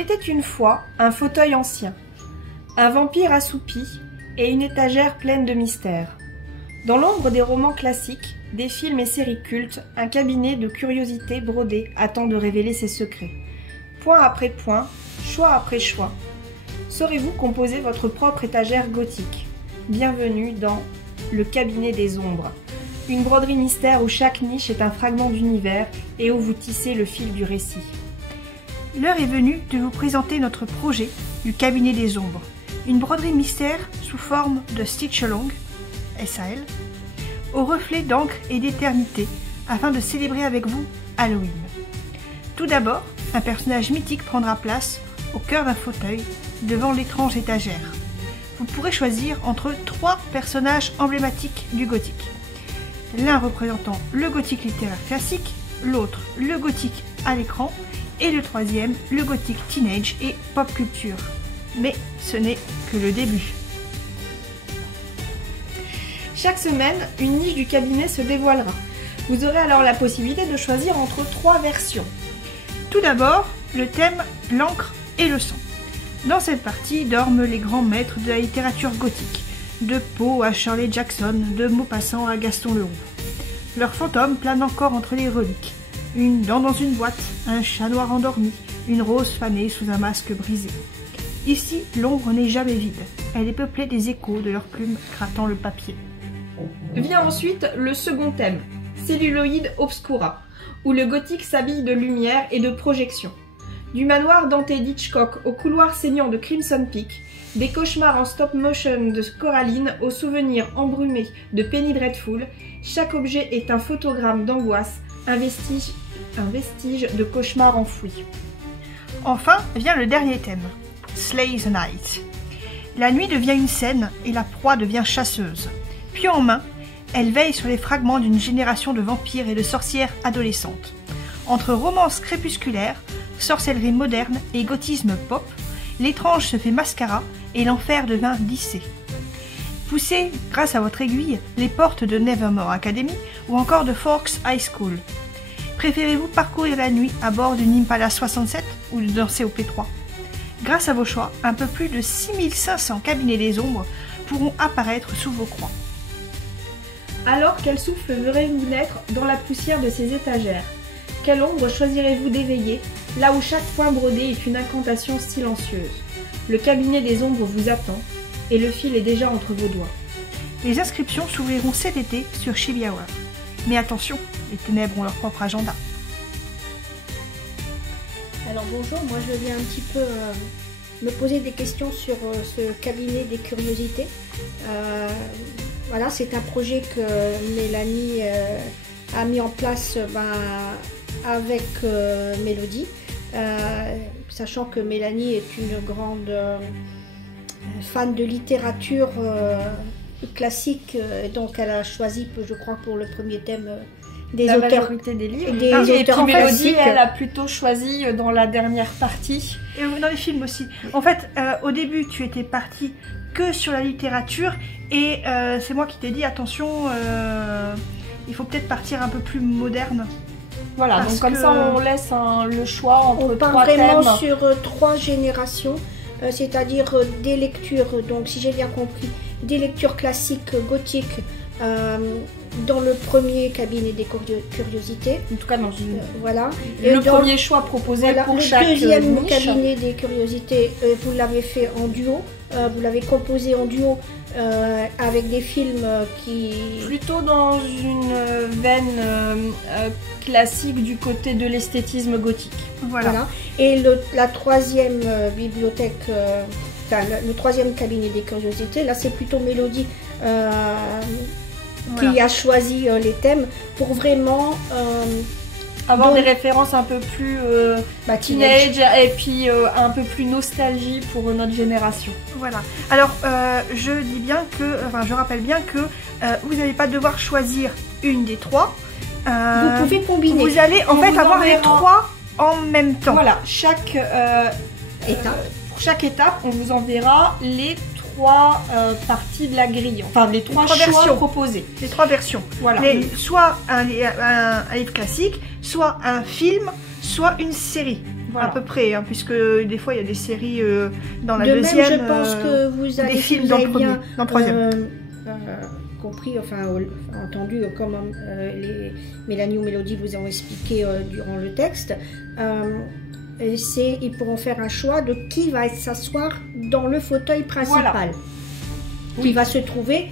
était une fois un fauteuil ancien, un vampire assoupi et une étagère pleine de mystères. Dans l'ombre des romans classiques, des films et séries cultes, un cabinet de curiosités brodées attend de révéler ses secrets. Point après point, choix après choix. Saurez-vous composer votre propre étagère gothique? Bienvenue dans le cabinet des ombres. Une broderie mystère où chaque niche est un fragment d'univers et où vous tissez le fil du récit. L'heure est venue de vous présenter notre projet du cabinet des ombres. Une broderie mystère sous forme de stitch along, SAL, au reflet d'encre et d'éternité, afin de célébrer avec vous Halloween. Tout d'abord, un personnage mythique prendra place au cœur d'un fauteuil devant l'étrange étagère. Vous pourrez choisir entre 3 personnages emblématiques du gothique. L'un représentant le gothique littéraire classique, l'autre le gothique à l'écran, et le troisième le gothique teenage et pop culture. Mais ce n'est que le début. Chaque semaine, une niche du cabinet se dévoilera. Vous aurez alors la possibilité de choisir entre 3 versions. Tout d'abord, le thème l'encre et le sang. Dans cette partie dorment les grands maîtres de la littérature gothique, de Poe à Shirley Jackson, de Maupassant à Gaston Leroux. Leurs fantômes planent encore entre les reliques. Une dent dans une boîte, un chat noir endormi, une rose fanée sous un masque brisé. Ici, l'ombre n'est jamais vide. Elle est peuplée des échos de leurs plumes grattant le papier. Vient ensuite le second thème, Celluloid Obscura, où le gothique s'habille de lumière et de projection. Du manoir danté d'Hitchcock au couloir saignant de Crimson Peak, des cauchemars en stop motion de Coraline aux souvenirs embrumés de Penny Dreadful, chaque objet est un photogramme d'angoisse, un vestige de cauchemar enfoui. Enfin vient le dernier thème, Slay the Night. La nuit devient une scène et la proie devient chasseuse. Puis en main, elle veille sur les fragments d'une génération de vampires et de sorcières adolescentes. Entre romance crépusculaire, sorcellerie moderne et gothisme pop, l'étrange se fait mascara et l'enfer devint lycée. Poussez, grâce à votre aiguille, les portes de Nevermore Academy ou encore de Forks High School. Préférez-vous parcourir la nuit à bord d'une Impala 67 ou de danser au P3? Grâce à vos choix, un peu plus de 6500 cabinets des ombres pourront apparaître sous vos croix. Alors, quel souffle verrez-vous naître dans la poussière de ces étagères? Quelle ombre choisirez-vous d'éveiller, là où chaque point brodé est une incantation silencieuse? Le cabinet des ombres vous attend, et le fil est déjà entre vos doigts. Les inscriptions s'ouvriront cet été sur Chibi Hour. Mais attention, les ténèbres ont leur propre agenda. Alors bonjour, moi je viens un petit peu me poser des questions sur ce cabinet des curiosités. Voilà, c'est un projet que Mélanie a mis en place avec Mélodie, sachant que Mélanie est une grande fan de littérature classique, donc elle a choisi, je crois, pour le premier thème des la auteurs, majorité des livres. des Et auteurs puis Mélodie, classiques. elle a plutôt choisi dans la dernière partie. Et dans les films aussi. En fait, au début, tu étais partie que sur la littérature et c'est moi qui t'ai dit, attention, il faut peut-être partir un peu plus moderne. Voilà, Parce donc comme que- ça on laisse le choix entre On part 3 vraiment thèmes. sur 3 générations, c'est-à-dire des lectures, donc si j'ai bien compris, des lectures classiques gothiques dans le premier cabinet des curiosités. En tout cas dans une... Voilà. le dans premier choix proposé voilà, pour le chaque deuxième niche. cabinet des curiosités, vous l'avez fait en duo, vous l'avez composé en duo avec des films qui... Plutôt dans une veine classique du côté de l'esthétisme gothique. Voilà. Et la troisième bibliothèque, le troisième cabinet des curiosités, là c'est plutôt Mélodie qui a choisi les thèmes pour vraiment Avoir donc- des références un peu plus teenage et puis un peu plus nostalgie pour notre génération. Voilà. Alors, je dis bien que, enfin, je rappelle bien que vous n'allez pas devoir choisir une des 3. vous pouvez combiner. Vous allez en On fait vous avoir les enverra- 3 en même temps. Voilà, pour chaque étape, on vous enverra les 3 parties de la grille, enfin les 3 trois choix versions. proposés. Les 3 versions. Voilà. Soit un livre classique, soit un film, soit une série. Voilà. À peu près, hein, puisque des fois il y a des séries dans la De deuxième. même, je pense que vous avez, des films vous dans avez le premier, bien dans le troisième. compris, enfin entendu comment Mélanie ou Mélodie vous ont expliqué durant le texte. Ils pourront faire un choix de qui va s'asseoir dans le fauteuil principal, Voilà. qui va se trouver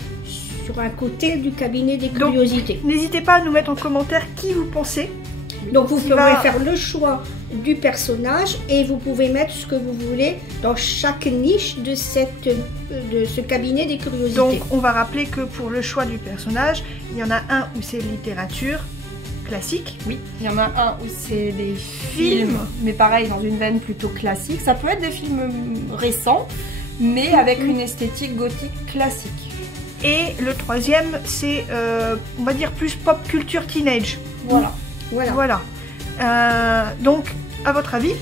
sur un côté du cabinet des Donc, curiosités. N'hésitez pas à nous mettre en commentaire qui vous pensez. Donc vous Qui pouvez va- faire le choix du personnage et vous pouvez mettre ce que vous voulez dans chaque niche de ce cabinet des curiosités. Donc on va rappeler que pour le choix du personnage, il y en a un où c'est littérature classique. Oui, il y en a un où c'est des films, mais pareil, dans une veine plutôt classique. Ça peut être des films récents, mais avec une esthétique gothique classique. Et le troisième, c'est, on va dire, plus pop culture teenage. Voilà. Voilà. Donc, à votre avis,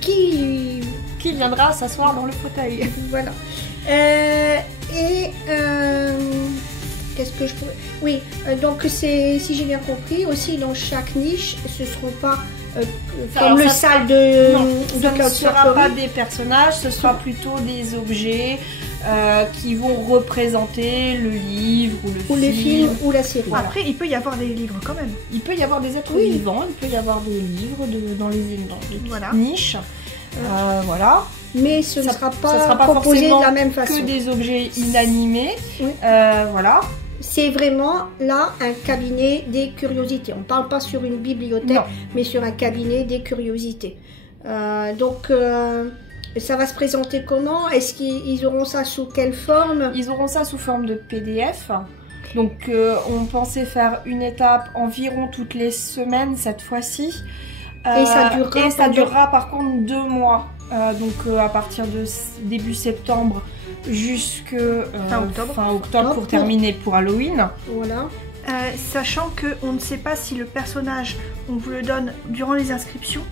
Qui viendra s'asseoir dans le fauteuil? voilà. Qu'est-ce que je pourrais... Oui, donc c'est, si j'ai bien compris, aussi dans chaque niche, ce ne seront pas comme Alors, le ça salle de Ça ne Cloud sera Factory. pas des personnages, ce sera plutôt des objets qui vont représenter le livre ou Ou le les films ou la série. Voilà. après, il peut y avoir des livres quand même. Il peut y avoir des êtres Oui. vivants, il peut y avoir des livres dans les Voilà. niches. Voilà. Mais ce ne Ça- sera ça pas sera pas proposé de forcément la même façon. Que des objets inanimés. Oui. Voilà. C'est vraiment là un cabinet des curiosités. On ne parle pas sur une bibliothèque, Non. mais sur un cabinet des curiosités. Donc, ça va se présenter comment? Est-ce qu'ils auront ça sous quelle forme? Ils auront ça sous forme de PDF. Donc on pensait faire une étape environ toutes les semaines cette fois-ci. Et ça durera et ça pendant- durera par contre 2 mois. Donc à partir de début septembre jusque fin octobre pour terminer pour Halloween. Voilà. Sachant qu'on ne sait pas si le personnage, on vous le donne durant les inscriptions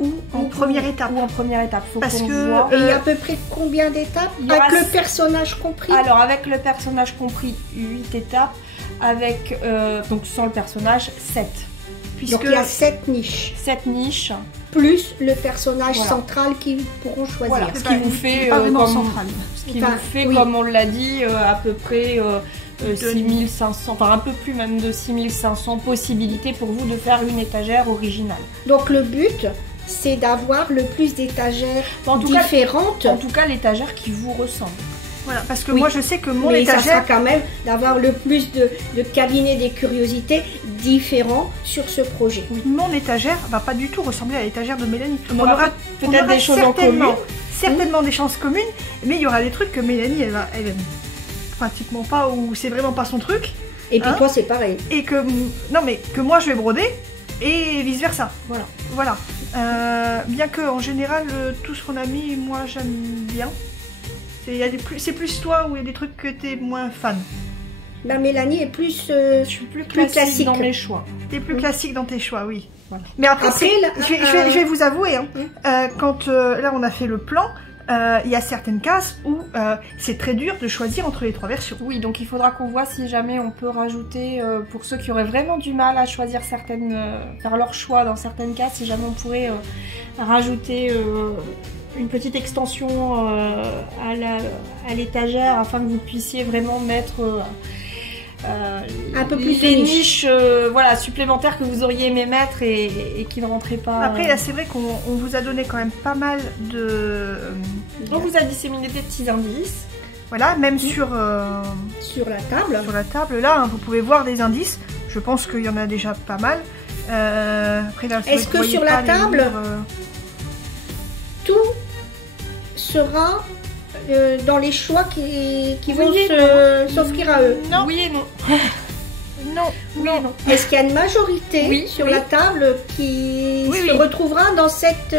ou en première étape. Ou en première étape. Faut Parce qu'on que- voit. Et il y a à peu près combien d'étapes? Il y aura Avec le six- personnage compris? Alors avec le personnage compris, 8 étapes. Avec donc sans le personnage, 7. Puisque Donc il y a 7 niches. 7 niches. Plus le personnage Voilà. central qu'ils pourront choisir. Voilà. Ce qui vous fait pas vraiment comme- central. Ce qui Enfin, vous fait, oui. comme on l'a dit, à peu près 6500, enfin un peu plus même de 6500 possibilités pour vous de faire une étagère originale. Donc le but, c'est d'avoir le plus d'étagères En tout cas- différentes. En tout cas, l'étagère qui vous ressemble. Voilà, parce que Oui. moi je sais que mon Mais ça sera étagère, quand même d'avoir le plus de cabinets des curiosités différents sur ce projet. mon étagère va pas du tout ressembler à l'étagère de Mélanie. On aura peut-être des choses en commun. certainement des chances communes, mais il y aura des trucs que Mélanie elle aime pratiquement pas ou c'est vraiment pas son truc, Et puis Hein? toi, c'est pareil. et que non mais que moi je vais broder et vice versa. Voilà. Bien que en général tout ce qu'on a mis, moi j'aime bien. C'est plus toi où il y a des trucs que t'es moins fan. La Mélanie est plus... Je suis plus classique dans mes choix. T'es plus classique dans tes choix, oui. Voilà. Mais après, Après, je vais vous avouer, hein, quand là on a fait le plan, il y a certaines cases où c'est très dur de choisir entre les 3 versions. Oui, donc il faudra qu'on voit si jamais on peut rajouter, pour ceux qui auraient vraiment du mal à choisir faire leur choix dans certaines cases, si jamais on pourrait rajouter une petite extension à l'étagère afin que vous puissiez vraiment mettre Un peu plus les de niches voilà, supplémentaires que vous auriez aimé mettre et qui ne rentraient pas. Après là c'est vrai qu'on vous a donné quand même pas mal de... On vous a disséminé des petits indices. Voilà, même sur sur la table. la table là, hein, vous pouvez voir des indices. Je pense qu'il y en a déjà pas mal. Après, là, c'est Est-ce vrai que vous voyez sur pas la les table, livres, tout sera dans les choix qui vont Oui, s'offrir à eux. Non. Oui et non. Non, Oui et non. Est-ce qu'il y a une majorité Oui, sur oui. la table qui Oui, se oui. retrouvera dans cette...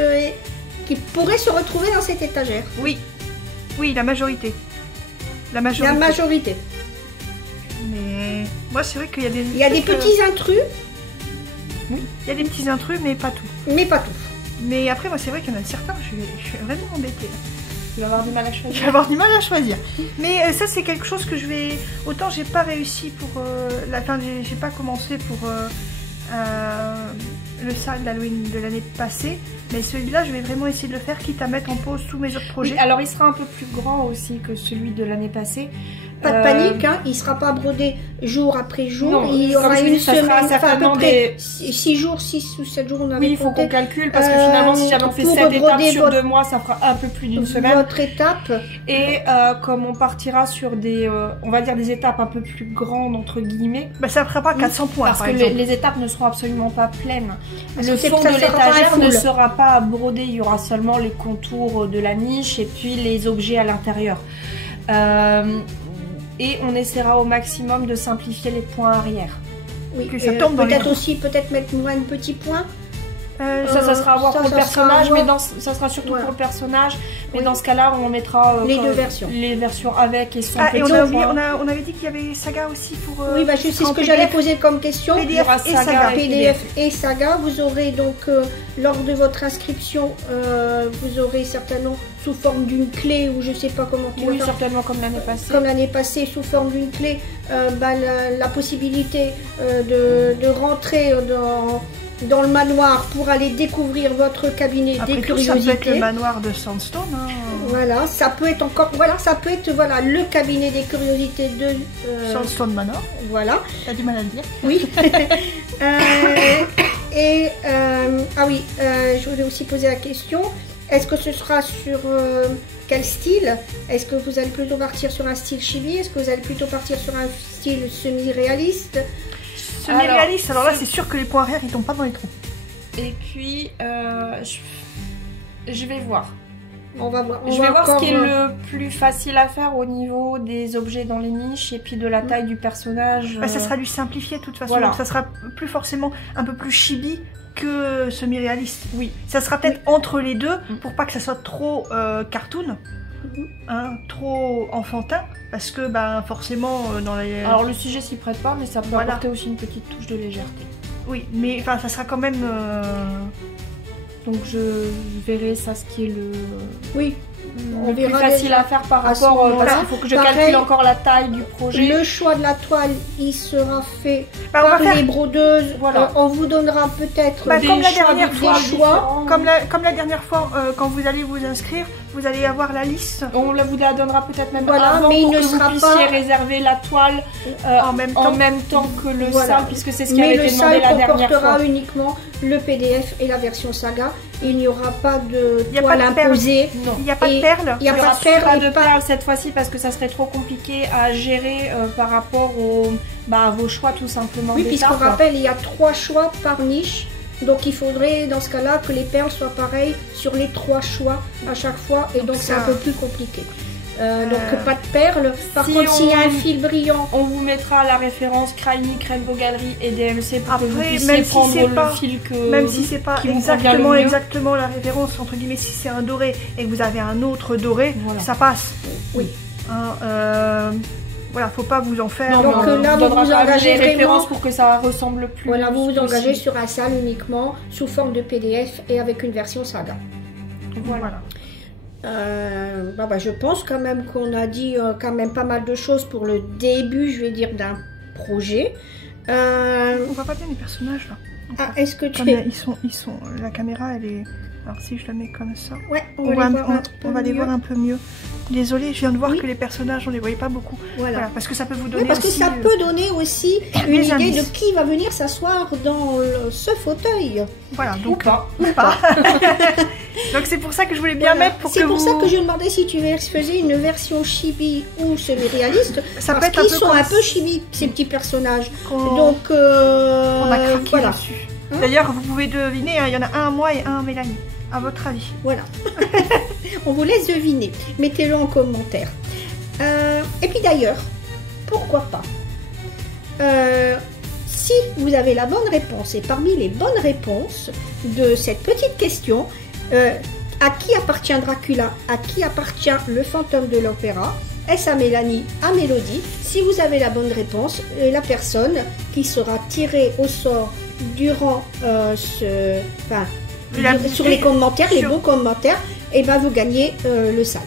qui pourrait se retrouver dans cette étagère? oui, la majorité. La La majorité. majorité. Mais moi c'est vrai qu'il y a des... Il y a des petits intrus, Il y a des petits intrus, mais pas tout. mais pas tout. Mais après, moi, c'est vrai qu'il y en a certains, je suis vraiment embêtée. Tu vas avoir du mal à Je choisir. vais avoir du mal à choisir. Mais ça, c'est quelque chose que je vais... Autant j'ai pas réussi pour... Enfin, j'ai pas commencé pour le sale d'Halloween de l'année passée, mais celui-là, je vais vraiment essayer de le faire, quitte à mettre en pause tous mes autres projets. Oui, alors il sera un peu plus grand aussi que celui de l'année passée. Pas de panique, hein, il ne sera pas brodé jour après jour. Non, il y aura une semaine, à peu près 6 jours, 6 ou 7 jours, on avait Oui, il faut compté. qu'on calcule parce que finalement, si jamais on fait 7 étapes sur 2 mois, ça fera un peu plus d'une semaine. Votre étape. Et comme on partira sur des, on va dire des étapes un peu plus grandes, entre guillemets. Bah, ça ne fera pas 400 points, parce par que exemple. les étapes ne seront absolument pas pleines. Parce Le que fond ça de sera pas l'étagère full. ne sera pas brodé, il y aura seulement les contours de la niche et puis les objets à l'intérieur. Et on essaiera au maximum de simplifier les points arrière. Oui, Que ça tombe dans les peut-être trous. aussi, peut-être mettre moins de petits points. Ça sera à voir pour le personnage, mais ça sera surtout Voilà. pour le personnage. Mais Oui. dans ce cas-là, on mettra Les deux versions. Les versions avec et sans Ah, et petit on a oublié, point. on avait dit qu'il y avait Saga aussi pour... Oui, bah, c'est ce que j'allais poser comme question. PDF Il y aura et Saga Saga. et PDF et Saga, vous aurez donc lors de votre inscription, vous aurez certainement sous forme d'une clé ou je sais pas comment tu Oui, vas faire, certainement comme l'année passée. comme l'année passée, sous forme d'une clé, la possibilité de rentrer dans le manoir pour aller découvrir votre cabinet Après des tout, ça peut être le curiosités. manoir de Sandstone. Hein. Voilà, ça peut être encore, voilà, ça peut être voilà le cabinet des curiosités de Sandstone Manor. voilà. T'as du mal à le dire. Oui. Ah oui, je voulais aussi poser la question. Est-ce que ce sera sur quel style? Est-ce que vous allez plutôt partir sur un style chibi? Est-ce que vous allez plutôt partir sur un style semi-réaliste? Semi-réaliste, alors là, c'est sûr que les points arrière, ils tombent pas dans les trous. Et puis, je vais voir. On va voir. Je vais voir ce qui est le plus facile à faire au niveau des objets dans les niches et puis de la taille du personnage. Bah, ça sera du simplifié de toute façon, voilà. donc ça sera plus forcément un peu plus chibi que semi-réaliste. Oui. Ça sera peut-être entre les deux pour pas que ça soit trop cartoon, hein, trop enfantin, parce que ben forcément dans les... Alors le sujet s'y prête pas, mais ça peut Voilà. apporter aussi une petite touche de légèreté. Oui, mais enfin ça sera quand même... Donc je verrai ça, ce qui est Oui. le plus facile à faire par à ce rapport, moment-là. parce qu'il faut que je Pareil, calcule encore la taille du projet. Le choix de la toile, il sera fait Bah, on va par faire les brodeuses. Voilà. On vous donnera peut-être Bah, Des comme la choix dernière de fois, choix différents. comme la dernière fois, quand vous allez vous inscrire, vous allez avoir la liste On vous la donnera peut-être même Voilà, avant mais il pour ne que sera vous puissiez pas- réserver la toile en même temps. que le Voilà. sale, puisque c'est ce qui Mais avait le été demandé sale la dernière comportera fois. uniquement le PDF et la version saga. Il n'y aura pas de Il y a toile pas de perles. imposée. Non. Il n'y a pas de Et perles. il y a Il n'y pas aura de perles pas et de pas- perles cette fois-ci parce que ça serait trop compliqué à gérer par rapport à vos choix tout simplement. Oui, puisqu'on d'étapes. rappelle, il y a 3 choix par niche. Donc il faudrait dans ce cas-là que les perles soient pareilles sur les 3 choix à chaque fois. Et donc c'est ça- un peu plus compliqué. Donc pas de perles. Par Si contre, s'il y a un on- fil brillant, On vous mettra la référence Cryme, Rainbow Gallery et DMC pour que vous Après, puissiez même si prendre c'est le pas- fil que... Même si c'est pas qui vous convient le exactement mieux. la référence, entre guillemets, si c'est un doré et que vous avez un autre doré, Voilà. ça passe. Oui. Hein, voilà, faut pas vous en faire. Non, Donc, mais on là, vous donnera vous quand même engagez les références vraiment- pour que ça ressemble plus. voilà, vous vous engagez possible. sur un sale uniquement sous forme de PDF et avec une version saga. Voilà. Je pense quand même qu'on a dit quand même pas mal de choses pour le début, je vais dire, d'un projet. On voit pas bien les personnages là. Est-ce que tu Comme es... ils sont. La caméra, elle est. Alors si je la mets comme ça, Ouais, on va les mieux. voir un peu mieux. Désolée, je viens de voir Oui. que les personnages, on les voyait pas beaucoup. Voilà. Parce que ça peut vous Oui, donner parce que aussi, ça peut donner aussi une des idée indices. de qui va venir s'asseoir dans ce fauteuil. Voilà, Ou donc pas. pas. Donc c'est pour ça que je voulais bien Voilà. mettre pour que C'est pour vous... ça que je demandais si tu faisais une version chibi ou semi-réaliste. Ça peut parce être un qu'ils peu sont comme un peu chibi, ces petits personnages. qu'on- Donc, on a craqué voilà. dessus. Hein? D'ailleurs, vous pouvez deviner, hein, il y en a un à moi et un à Mélanie. À votre avis. Voilà. On vous laisse deviner. Mettez-le en commentaire. Et puis d'ailleurs, pourquoi pas si vous avez la bonne réponse, et parmi les bonnes réponses de cette petite question, à qui appartient Dracula? À qui appartient le fantôme de l'opéra? Est-ce à Mélanie, à Mélodie? Si vous avez la bonne réponse, la personne qui sera tirée au sort durant sur les commentaires, les bons commentaires, et ben vous gagnez le sale.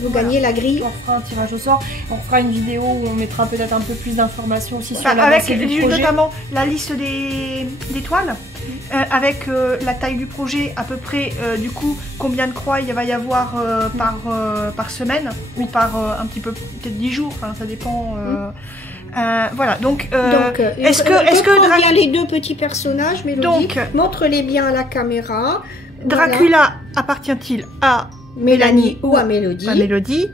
Vous gagnez la grille. On fera un tirage au sort. On fera une vidéo où on mettra peut-être un peu plus d'informations aussi sur Enfin, l'avancée avec du projet. notamment la liste des toiles avec la taille du projet, à peu près, du coup, combien de croix il va y avoir par semaine, ou par un petit peu, peut-être 10 jours, enfin, ça dépend. Voilà, donc est-ce que bien les deux petits personnages, Mélodie, montre-les bien à la caméra. Dracula appartient-il à Mélanie ou à Mélodie? À Mélodie.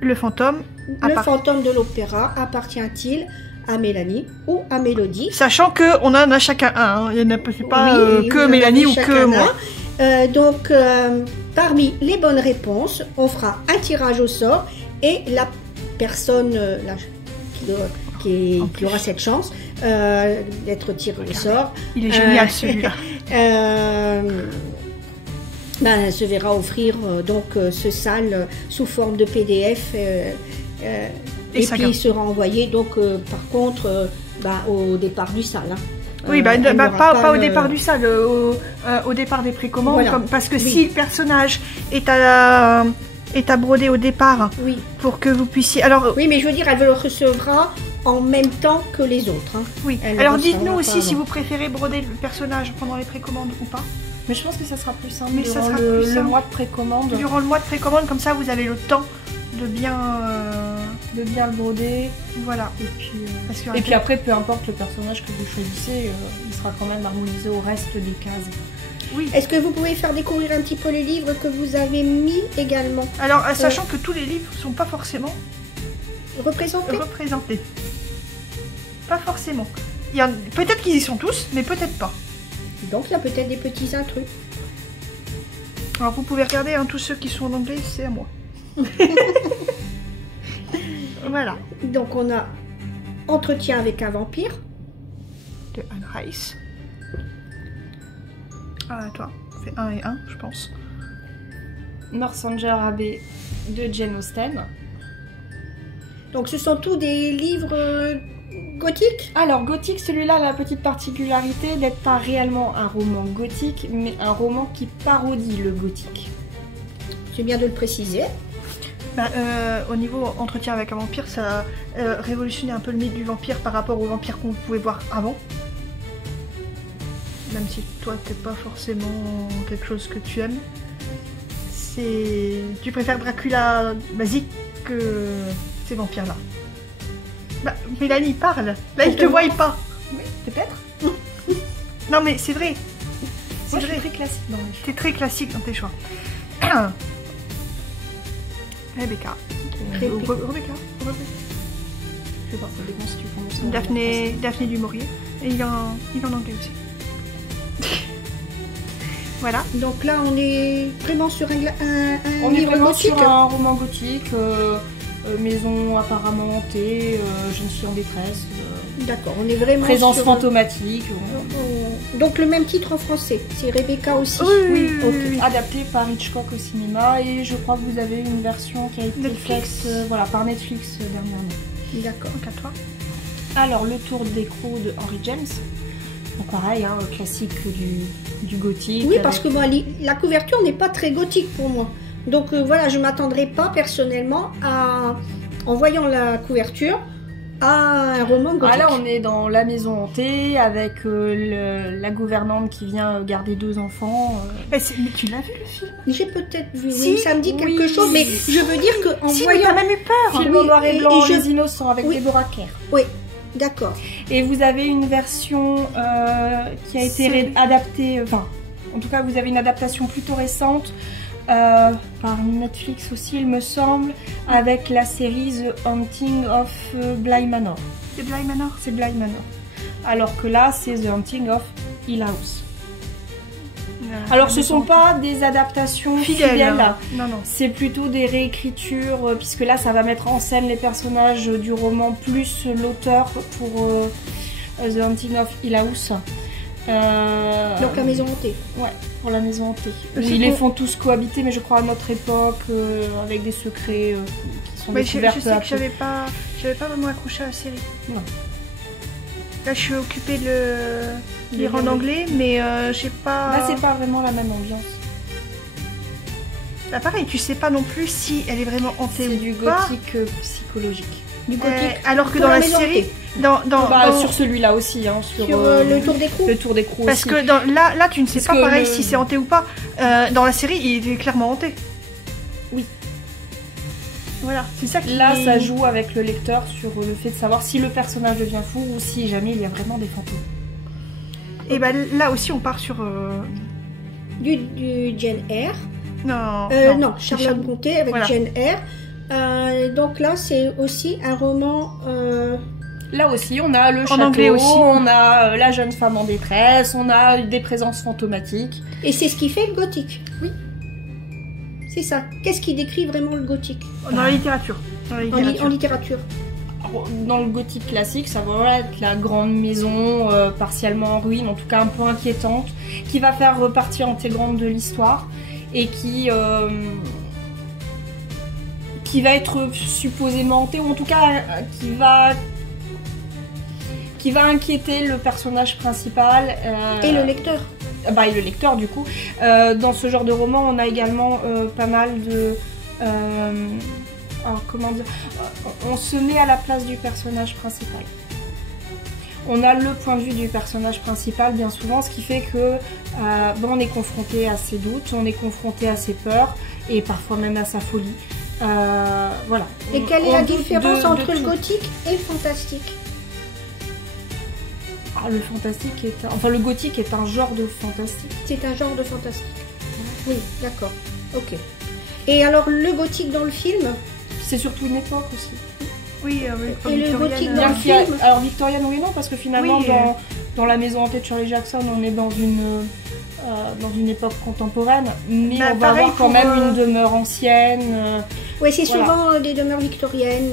Le fantôme de l'opéra appartient-il à Mélanie ou à Mélodie? Sachant que on en a chacun un, hein. Il n'y en a pas que Mélanie ou que moi. Donc parmi les bonnes réponses, on fera un tirage au sort et la personne qui aura cette chance d'être tirée au sort. Il est génial celui-là. Se verra offrir ce SAL sous forme de PDF et puis il sera envoyé par contre au départ du SAL. Hein. Oui, pas au départ du SAL, au départ des précommandes, voilà. Parce que si le personnage est à broder au départ, pour que vous puissiez... Alors, oui, mais je veux dire, elle le recevra en même temps que les autres. Hein. Oui, alors dites-nous aussi si vous préférez broder le personnage pendant les précommandes ou pas. Mais je pense que ça sera plus simple durant le mois de précommande. Durant le mois de précommande, comme ça vous avez le temps de bien le broder. Voilà. Et puis après, peu importe le personnage que vous choisissez, il sera quand même harmonisé au reste des cases. Oui. Est-ce que vous pouvez faire découvrir un petit peu les livres que vous avez mis également? Alors, sachant que tous les livres ne sont pas forcément représentés. Pas forcément. Peut-être qu'ils y sont tous, mais peut-être pas. Donc il y a peut-être des petits intrus. Alors vous pouvez regarder, hein, tous ceux qui sont en anglais, c'est à moi. Voilà. Donc on a Entretien avec un vampire. De Anne Rice. Ah, toi, on fait 1 et 1, je pense. Northanger Abbey de Jane Austen. Donc ce sont tous des livres gothiques? Alors gothique, celui-là a la petite particularité d'être pas réellement un roman gothique, mais un roman qui parodie le gothique. C'est bien de le préciser. Au niveau Entretien avec un vampire, ça a révolutionné un peu le mythe du vampire par rapport au vampire qu'on pouvait voir avant. Même si toi t'es pas forcément quelque chose que tu aimes. Tu préfères Dracula basique que ces vampires-là. Mélanie parle. Là, il te voit pas. Oui, peut-être. Non, mais c'est vrai. C'est vrai. Très classique dans les choix. T'es très classique dans tes choix. Rebecca. Rebecca. Je sais pas, ça dépend si tu prononces. Daphné du Maurier. Et il est en anglais aussi. Voilà. Donc là, on est vraiment sur un on est vraiment sur un roman gothique. Maison apparemment hantée, jeune fille en détresse. D'accord, on est vraiment présence fantomatique. Donc le même titre en français, c'est Rebecca aussi. Oui. Adapté par Hitchcock au cinéma et je crois que vous avez une version qui a été faite par Netflix dernièrement. D'accord. Donc à toi. Alors le tour d'écrou de Henry James. Donc pareil, hein, classique du gothique. Oui, parce que moi, la couverture n'est pas très gothique pour moi. Donc voilà, je ne m'attendrai pas personnellement en voyant la couverture, à un roman gothique. Ah là, on est dans la maison hantée avec la gouvernante qui vient garder 2 enfants. Mais tu l'as vu le film? J'ai peut-être vu, si, ça me dit quelque chose, mais je veux dire qu'en voyant... t'as même eu peur. Film en noir et blanc, Les Innocents avec Deborah Kerr. Oui, d'accord. Et vous avez une version qui a été adaptée, en tout cas vous avez une adaptation plutôt récente, par Netflix aussi il me semble, avec la série The Haunting of Bly Manor. C'est Bly Manor? C'est Bly Manor. Alors que là c'est The Haunting of Hill House. Alors ce sont pas des adaptations fidèles, non. C'est plutôt des réécritures, puisque là ça va mettre en scène les personnages du roman plus l'auteur pour The Haunting of Hill House. Donc la maison hantée. Ouais, pour la maison hantée. Ils les font tous cohabiter, mais je crois à notre époque, avec des secrets qui sont découverts. Je sais que j'avais pas vraiment accroché à la série. Ouais. Là, je suis occupée de lire en anglais, mais j'ai pas... Là, c'est pas vraiment la même ambiance. Là, pareil, tu sais pas non plus si elle est vraiment hantée ou pas. C'est du gothique psychologique. du gothique. Alors que Pour dans la maison série, hantée. Sur celui-là aussi, hein, sur le tour d'écrou. le tour d'écrou parce aussi. que là, tu ne sais Parce pas que pareil si c'est hanté ou pas. Dans la série, il est clairement hanté. Oui. Voilà, c'est ça qui... Là, ça joue avec le lecteur sur le fait de savoir si le personnage devient fou ou si jamais il y a vraiment des fantômes. Et bah là aussi, on part sur... Du Jane Eyre. Non, Charlotte Brontë avec Voilà. Jane Eyre. Donc là, c'est aussi un roman. Là aussi, on a le château, anglais aussi. on a la jeune femme en détresse, on a des présences fantomatiques. Et c'est ce qui fait le gothique. Oui. C'est ça. Qu'est-ce qui décrit vraiment le gothique Dans la littérature. en littérature. Dans le gothique classique, ça va être la grande maison, partiellement en ruine, en tout cas un peu inquiétante, qui va faire partie intégrante de l'histoire et qui va être supposément hantée, ou en tout cas qui va inquiéter le personnage principal. Et le lecteur. Et le lecteur du coup. Dans ce genre de roman, on a également pas mal de... comment dire, on se met à la place du personnage principal. On a le point de vue du personnage principal bien souvent, ce qui fait que on est confronté à ses doutes, on est confronté à ses peurs et parfois même à sa folie. Voilà. Et quelle est la doute différence entre le tout. gothique et le fantastique? Le fantastique est... Enfin, le gothique est un genre de fantastique. C'est un genre de fantastique. Oui, d'accord. Ok. Et alors, le gothique dans le film? C'est surtout une époque aussi. Oui, Et le gothique dans Bien le qu'il y a- film? Alors victorienne oui et non, parce que finalement Oui, dans la maison hantée de Shirley Jackson, on est dans une époque contemporaine, mais Bah, on va pareil avoir quand pour, même une demeure ancienne, Oui, c'est Voilà. souvent des demeures victoriennes.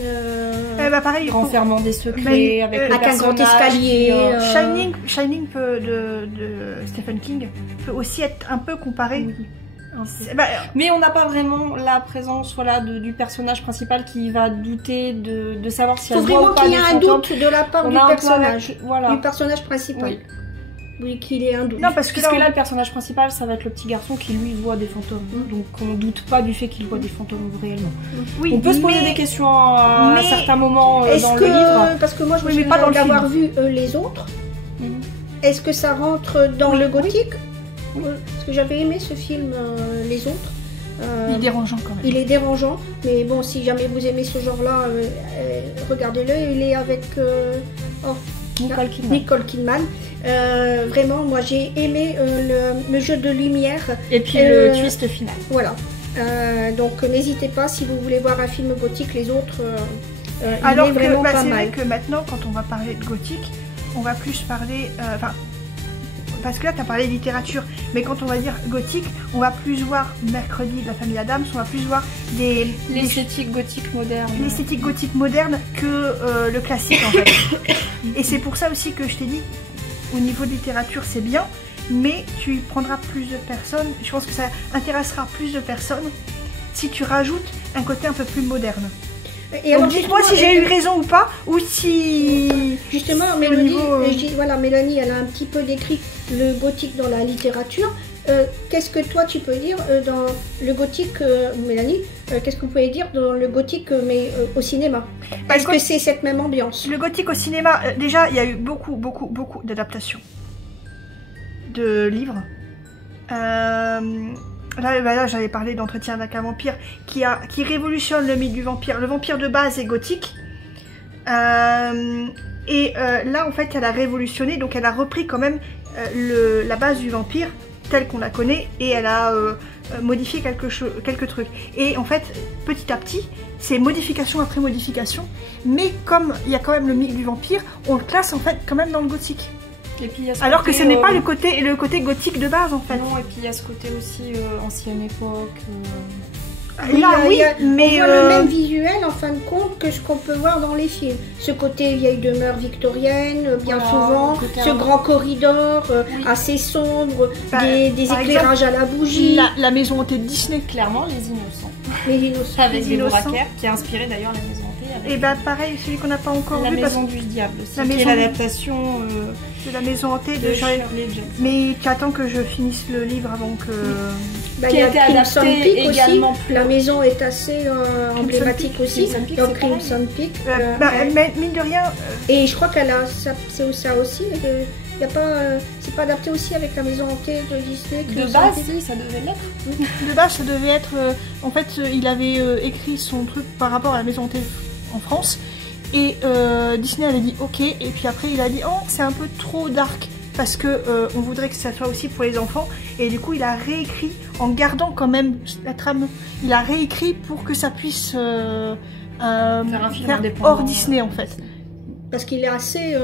pareil, pour- renfermant des secrets, Mais, avec le avec un grand personnage escalier, qui, Shining de Stephen King peut aussi être un peu comparé. oui, un peu. Bah, Mais on n'a pas vraiment la présence du personnage principal qui va douter de savoir si Il faut elle voit vraiment ou pas qu'il y des ait un fantômes. doute de la part On du a un peu personnage. avec- voilà. Du personnage principal. Oui. Oui, qu'il ait un doute. non, parce que Puisque là, là, le personnage principal, ça va être le petit garçon qui lui voit des fantômes. Donc on doute pas du fait qu'il voit des fantômes réellement. oui, On peut se poser mais- des questions à mais certains moments Est-ce dans que, le livre. parce que moi je me Oui, mais souviens pas dans le d'avoir film. vu les autres, Mhm. est-ce que ça rentre dans Oui, le oui. gothique? Oui. Parce que j'avais aimé ce film, Les Autres. il est dérangeant quand même. Il est dérangeant, mais bon, si jamais vous aimez ce genre-là, regardez-le. Il est avec Nicole Kidman. Nicole Kidman. Vraiment, moi j'ai aimé le jeu de lumière. Et puis le twist final. Voilà. Donc n'hésitez pas si vous voulez voir un film gothique, Les Autres. Il Alors est que vraiment pas c'est vrai mal. que maintenant, quand on va parler de gothique, on va plus parler... parce que là, tu as parlé de littérature, mais quand on va dire gothique, on va plus voir Mercredi de la famille Adams, on va plus voir des L'esthétique gothique moderne. l'esthétique gothique moderne que le classique en fait. Et c'est pour ça aussi que je t'ai dit, au niveau de littérature, c'est bien, mais tu prendras plus de personnes, je pense que ça intéressera plus de personnes si tu rajoutes un côté un peu plus moderne. Et Donc alors, dites-moi si justement, j'ai eu raison ou pas, ou si... Justement, au Mélanie, niveau, voilà, Mélanie, elle a un petit peu décrit le gothique dans la littérature. Qu'est-ce que toi tu peux dire dans le gothique, Mélanie, qu'est-ce que vous pouvez dire dans le gothique, mais au cinéma? Bah, Est-ce que c'est cette même ambiance? Le gothique au cinéma, déjà, il y a eu beaucoup d'adaptations de livres. Là, j'avais parlé d'Entretien avec un vampire qui révolutionne le mythe du vampire. Le vampire de base est gothique. Là, en fait, elle a révolutionné, donc elle a repris quand même la base du vampire telle qu'on la connaît et elle a modifié quelques trucs. Et en fait, petit à petit, c'est modification après modification, mais comme il y a quand même le mythe du vampire, on le classe en fait quand même dans le gothique. Et puis, il y a ce Alors que côté, ce n'est pas le côté gothique de base en fait. Non, et puis il y a ce côté aussi ancienne époque. Là, oui, mais on voit le même visuel en fin de compte que ce qu'on peut voir dans les films. Ce côté vieille demeure victorienne, bien Voilà, souvent, côté ce un- grand corridor Oui. assez sombre, Bah, des par éclairages à la bougie, la maison hantée de Disney. Clairement, Les Innocents. les innocents. Avec Les Deborah Innocents. Kerr, qui a inspiré d'ailleurs La Maison hantée. Avec Et bah pareil, celui qu'on n'a pas encore La vu parce Maison du Diable aussi, La qui est Maison du- l'adaptation que de la maison hantée de de Shirley Jackson. Mais tu attends que je finisse le livre avant que... Bah, qui il y a a été Crimson adapté Peak également. aussi. La maison est assez emblématique aussi. Crimson Peak, Dans c'est pareil. Crimson Peak. Mais mine de rien, Et je crois qu'elle a c'est ça aussi. Y a pas, c'est pas adapté aussi avec la maison hantée de Disney. De Crimson base, Peak. si, ça devait l'être. de base, ça devait être... en fait, il avait écrit son truc par rapport à la maison hantée en France. Et Disney avait dit ok. Et puis après, il a dit oh, c'est un peu trop dark. Parce que on voudrait que ça soit aussi pour les enfants. Et du coup, il a réécrit en gardant quand même la trame. Il a réécrit pour que ça puisse Faire un film faire indépendant. hors Disney en fait. Parce qu'il est assez.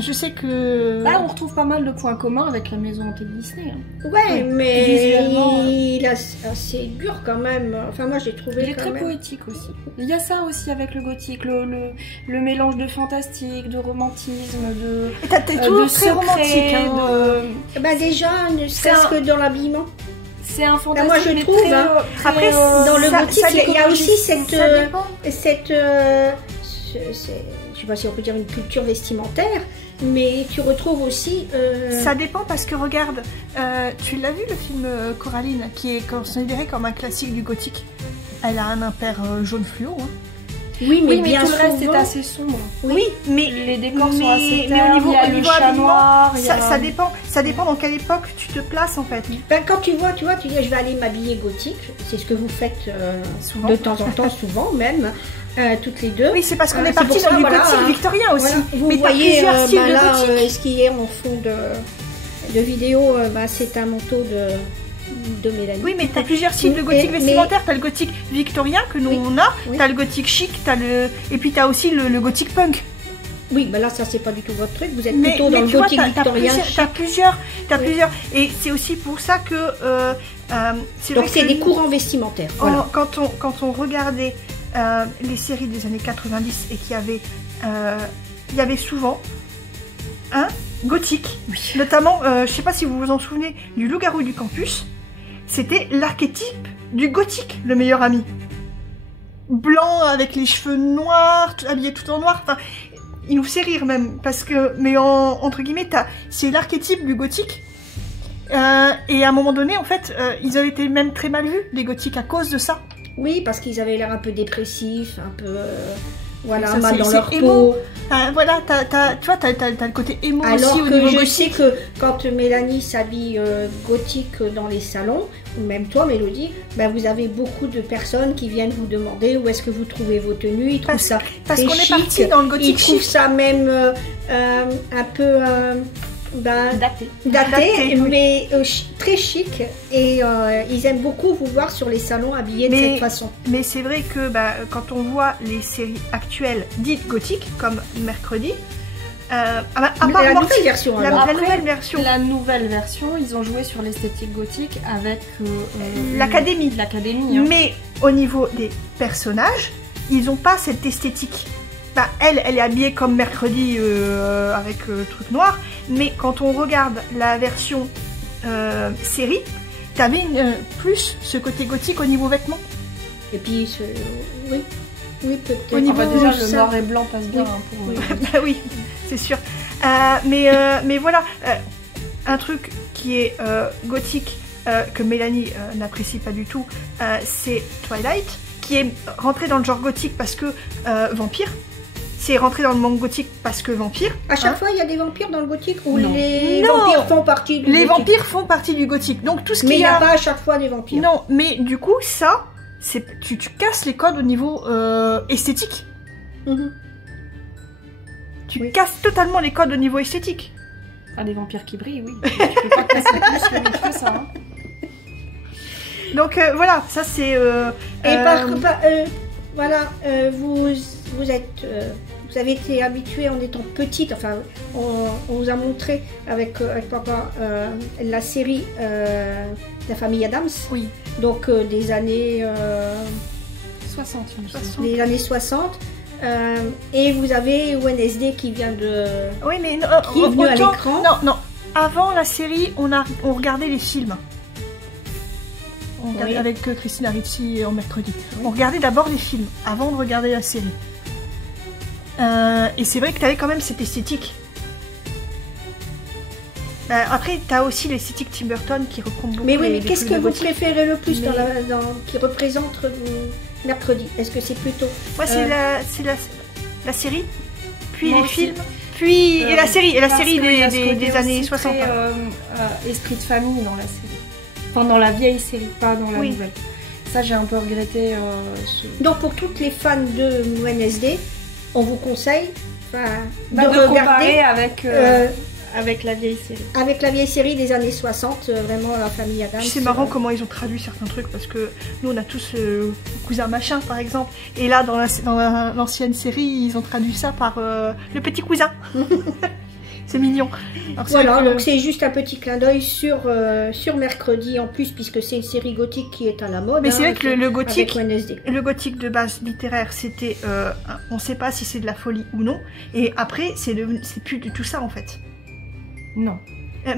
Je sais que... Là, on retrouve pas mal de points communs avec la maison hantée de Disney. Hein. Ouais, mais visuellement, il est assez dur quand même. Enfin, moi, j'ai trouvé Il est quand très même. poétique aussi. Il y a ça aussi avec le gothique, le mélange de fantastique, de romantisme, Et t'es de toujours très secret, romantique. Hein, Bah déjà, ne serait-ce que dans l'habillement. C'est un Bah, fantastique. moi, je mais trouve, très, hein. très, Après, Dans le ça- gothique, ça il y a aussi dépend. cette, Ça dépend. je sais pas si on peut dire une culture vestimentaire, mais tu retrouves aussi. Ça dépend parce que regarde, tu l'as vu le film Coraline, qui est considéré comme un classique du gothique. Elle a un impair jaune fluo. Hein. Oui, mais Oui, mais bien tout le reste souvent. est assez sombre. Oui, mais Les décors sont assez mais ternes, au niveau, il y a au le niveau chat habillement, noir, il y a... ça dépend dans quelle époque tu te places en fait. Ben, quand tu vois, tu dis je vais aller m'habiller gothique, c'est ce que vous faites Souvent. de temps en temps, souvent même, toutes les deux. Oui, c'est parce qu'on est C'est parti pour ça, dans du voilà, gothique victorien aussi. Voilà. Vous Mais t'as voyez plusieurs styles de là, gothique. ce qui est en fond de vidéo, c'est un manteau de Mélanie. Oui, mais t'as plusieurs styles de gothique Mais- vestimentaire. T'as le gothique victorien que nous Oui. on a, Oui. t'as le gothique chic, et puis t'as aussi le gothique punk. Oui, ben là, ça, c'est pas du tout votre truc. Vous êtes Mais plutôt dans le tu vois, gothique victorien. t'as plusieurs, Oui. et c'est aussi pour ça que c'est Donc, vrai c'est que des nous, courants vestimentaires. Voilà. quand on regardait les séries des années 90 et qu'il y avait il y avait souvent un gothique, notamment je sais pas si vous vous en souvenez du loup-garou du campus, c'était l'archétype du gothique, le meilleur ami. Blanc avec les cheveux noirs, habillé tout en noir, enfin il nous fait rire même, parce que, mais entre guillemets, c'est l'archétype du gothique. Et à un moment donné, en fait, ils avaient été même très mal vus, les gothiques, à cause de ça. Oui, parce qu'ils avaient l'air un peu dépressifs, un peu. Voilà, Ça, mal dans c'est leur émo. peau. Voilà, tu vois, t'as le côté émo Alors aussi au que niveau je gothique. sais que quand Mélanie s'habille gothique dans les salons, ou même toi Mélodie, ben vous avez beaucoup de personnes qui viennent vous demander où est-ce que vous trouvez vos tenues. Ils trouvent ça Parce très qu'on est chic. parti dans le Ils gothique trouvent chic. ça même un peu Adapté. daté, oui. mais très chic. Et ils aiment beaucoup vous voir sur les salons habillés de cette façon. Mais c'est vrai que quand on voit les séries actuelles dites gothiques, comme Mercredi, à part La Morty, nouvelle version, alors. la Après, nouvelle version, La nouvelle version, ils ont joué sur l'esthétique gothique avec l'Académie. L'Académie. Hein. Mais au niveau des personnages, ils n'ont pas cette esthétique. Elle est habillée comme Mercredi avec truc noir, mais quand on regarde la version série, t'avais plus ce côté gothique au niveau vêtements. Et puis, oui, peut-être. Au niveau déjà, le ça. noir et blanc passe bien Oui. hein, pour... Oui. Bah oui, c'est sûr. Mais voilà, un truc qui est gothique que Mélanie n'apprécie pas du tout, c'est Twilight, qui est rentré dans le genre gothique parce que vampire. C'est rentré dans le monde gothique parce que vampire. À chaque hein. fois, il y a des vampires dans le gothique ou Non. les Non. vampires font partie du Les gothique. vampires font partie du gothique. Donc tout ce Mais il qu'il n'y y a a... pas à chaque fois des vampires. Non, mais du coup, ça, tu casses les codes au niveau esthétique. Mhm. Tu Oui. casses totalement les codes au niveau esthétique. Ah, des vampires qui brillent, oui. Tu peux pas casser plus le mythe que ça. Hein. Donc voilà, ça c'est... Et voilà, vous êtes... vous avez été habitué en étant petite, enfin, on vous a montré avec papa la série La famille Adams, Oui. donc des années 60, il me semble. les années 60, et vous avez Wednesday qui vient de... Oui, mais Qui est venu à l'écran. Non. Avant la série, on regardait les films. On regardait Oui. avec Christina Ricci en mercredi. On regardait d'abord les films avant de regarder la série. Et c'est vrai que tu avais quand même cette esthétique. Après, t'as aussi l'esthétique Tim Burton qui reprend beaucoup. Mais oui, mais les qu'est-ce que couleurs vous gothiques. préférez le plus qui représente mercredi? Est-ce que c'est plutôt Moi, c'est la série, puis Moi les aussi. films, puis et la série Parce qu'il y a ce des côté années aussi 60. très, esprit de famille dans la série. Enfin, dans la vieille série, pas dans la Oui. nouvelle. Ça, j'ai un peu regretté. Donc pour toutes les fans de WNSD, on vous conseille de comparer regarder avec la vieille série. avec la vieille série des années 60, vraiment la famille Adams. Puis c'est marrant comment ils ont traduit certains trucs parce que nous on a tous cousin machin par exemple et là dans l'ancienne série ils ont traduit ça par le petit cousin. C'est mignon. Alors, Voilà, vrai que- donc c'est juste un petit clin d'œil sur mercredi en plus, puisque c'est une série gothique qui est à la mode. Mais c'est vrai que le gothique, avec WNSD. le gothique de base littéraire, c'était, on sait pas si c'est de la folie ou non. Et après, c'est plus du tout ça en fait. Non.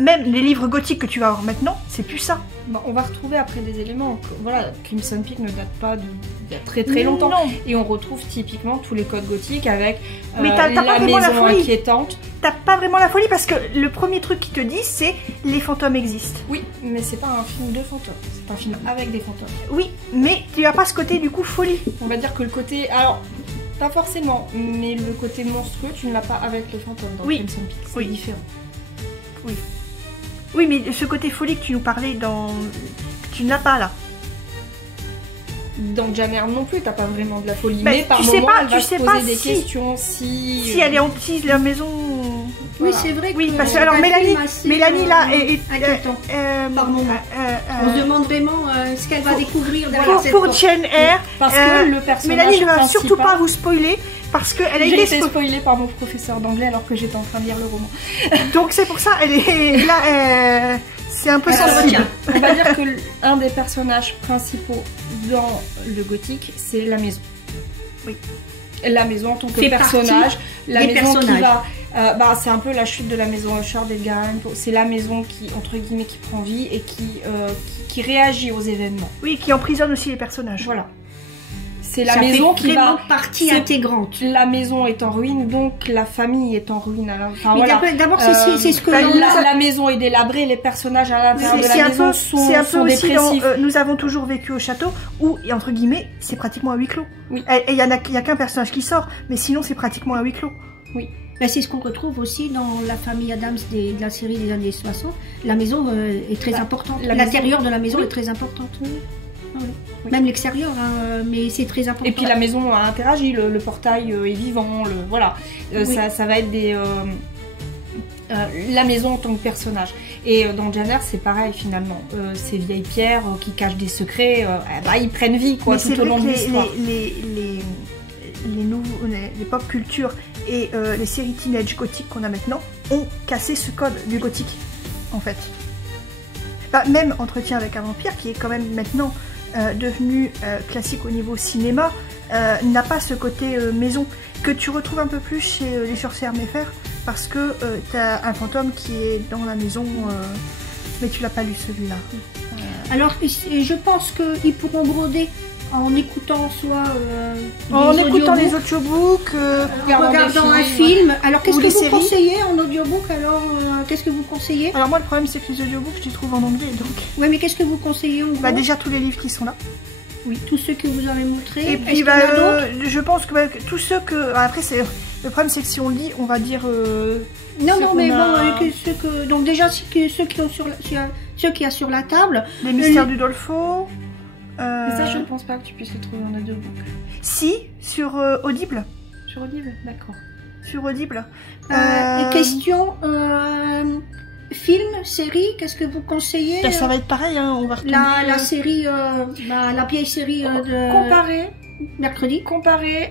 Même les livres gothiques que tu vas avoir maintenant, c'est plus ça. Bon, on va retrouver après des éléments. Voilà, Crimson Peak ne date pas d'il y a très longtemps. Non, Et on retrouve typiquement tous les codes gothiques avec Mais t'as pas la vraiment la maison folie. inquiétante. t'as pas vraiment la folie parce que le premier truc qu'ils te disent, c'est les fantômes existent. Oui, mais c'est pas un film de fantômes. C'est un film avec des fantômes. Oui, mais tu as pas ce côté du coup folie. On va dire que le côté... Alors, pas forcément, mais le côté monstrueux, tu ne l'as pas avec les fantômes dans Oui. Crimson Peak. C'est Oui. différent. Oui, mais ce côté folie que tu nous parlais que tu n'as pas là. Dans Jammer non plus, t'as pas vraiment de la folie. Bah, mais par tu sais moment, pas- elle tu va sais se pas poser des si- questions Si elle est hantise, la maison... Oui, Voilà. c'est vrai que Oui, parce que c'est alors un Mélanie, film assez, Mélanie là est inquiétant. Par moment. On se demande vraiment ce qu'elle va découvrir derrière cette pour porte. Jane Eyre, Parce que le personnage Mélanie ne va principal... surtout pas vous spoiler parce qu'elle a J'ai été été spoilée par mon professeur d'anglais alors que j'étais en train de lire le roman. donc c'est pour ça elle est là, c'est un peu Elle sensible. retient. On va dire que un des personnages principaux dans le gothique, c'est la maison. Oui. La maison en tant que Fait personnage, la des maison qui personnages. va... c'est un peu la chute de la maison Usher d'Edgar Allan Poe. C'est la maison qui, entre guillemets, qui prend vie et qui réagit aux événements. Oui, qui emprisonne aussi les personnages. Voilà. C'est la Ça maison fait qui vraiment va... partie c'est- intégrante. La maison est en ruine, donc la famille est en ruine. Alors, enfin, Mais voilà. d'abord, c'est ce que bah, l'on a. la maison est délabrée, les personnages à l'intérieur de C'est la un maison peu, c'est un peu sont aussi dans, dépressifs. nous avons toujours vécu au château où, et entre guillemets, c'est pratiquement un huis clos. Oui. Et il y a qu'un personnage qui sort, mais sinon c'est pratiquement un huis clos. Ben, c'est ce qu'on retrouve aussi dans la famille Adams de la série des années 60. La maison est très Bah, importante. la L'intérieur maison- de la maison Oui. est très importante. Oui. Oui. Même l'extérieur, hein, mais c'est très important. Et puis la maison a interagi, le portail est vivant, voilà. Oui. Ça va être des... la maison en tant que personnage. Et dans Janner, c'est pareil finalement. Ces vieilles pierres qui cachent des secrets, ils prennent vie quoi, Mais c'est tout au vrai long que de l'histoire. les pop culture et les séries teenage gothiques qu'on a maintenant ont cassé ce code du gothique, en fait. Bah, même Entretien avec un vampire, qui est quand même maintenant devenu classique au niveau cinéma, n'a pas ce côté maison que tu retrouves un peu plus chez les sorcières méfères, parce que t'as un fantôme qui est dans la maison, mais tu l'as pas lu celui-là. Alors, je pense qu'ils pourront broder en écoutant soit En des écoutant audiobooks, les audiobooks, en regardant un des films, film. Alors, qu'est-ce Ou que les vous séries. conseillez en audiobook? Alors, qu'est-ce que vous conseillez? alors moi le problème c'est que les audiobooks je les trouve en anglais, donc Oui, mais qu'est-ce que vous conseillez en gros? bah, déjà tous les livres qui sont là. Oui, tous ceux que vous avez montrés. Et Est-ce puis qu'il y en bah, a d'autres? je pense que tous ceux que... Après le problème c'est que si on le lit, on va dire... Non, ceux non, qu'on mais a- bon, donc déjà ceux qui ont ceux qu'il y a sur la table. Les mystères du Dolfo. Mais ça, je ne pense pas que tu puisses le trouver en audiobook. Si, sur Audible. Sur Audible, d'accord. Sur Audible. Et question film, série, qu'est-ce que vous conseillez? Bah, ça va être pareil, hein, on va retomber... La série, la vieille série de mercredi. Comparer